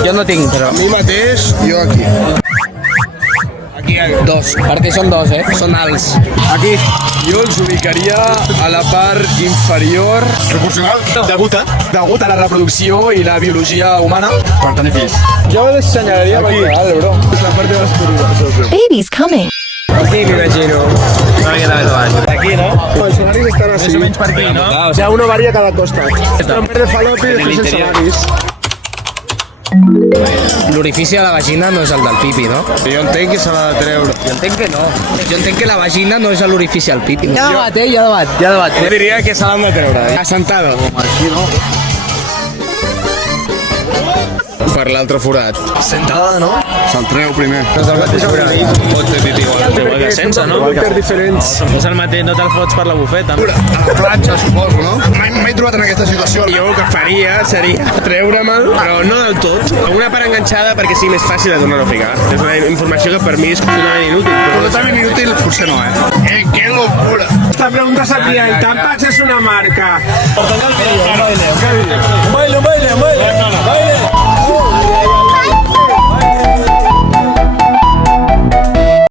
Jo no tinc, però... A mi mateix, jo aquí. Aquí hi ha dos, perquè són dos, Són alts. Aquí. Jo els ubicaria a la part inferior. Proporcional? Degut a la reproducció i la biologia humana. Per tenir fills. Jo les senyalaria aquí. Bro. És la part de les curves. Baby's coming. Aquí m'imagino. Una miqueta més avall. Aquí, no? Els salaris estan així. Més o menys per aquí, no? O sigui, uno varia a cada costat. Tromper de falopi i després els salaris. L'orifici de la vagina no és el del pipi, no? Jo entenc que se l'ha de treure. Jo entenc que no. Jo entenc que la vagina no és l'orifici al pipi. Hi ha debat, hi ha debat. Jo diria que se l'han de treure, Assentada. Aquí no. Per l'altre forat. Sentada, no? Se'l treu primer. No és el mateix forat. Pot ser pit igual que sense, no? Productes diferents. És el mateix, no te'l fots per la bufeta. A la platja, suposo, no? M'he trobat en aquesta situació. Jo el que faria seria treure-me'l, però no del tot. Amb una part enganxada perquè sigui més fàcil de tornar a ficar. És una informació que per mi és completament inútil. Però Totalment inútil, potser no, ¡Qué locura! esta pregunta sería, ¿el Tampax es una marca? Bailo,